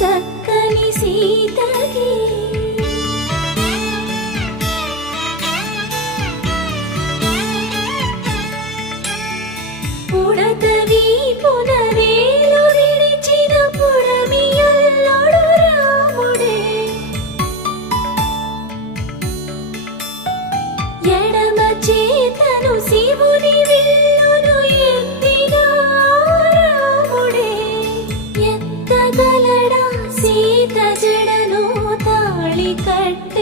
చక్కని సీతకి పుడతవి పునవేలు విడిచిన పుడమియల్లోడు రాముడే ఎడమ చేతను శివుని విల్లును ఎత్తిన రాముడే ఎత్తగలడా సీత జడను తాళి కట్టే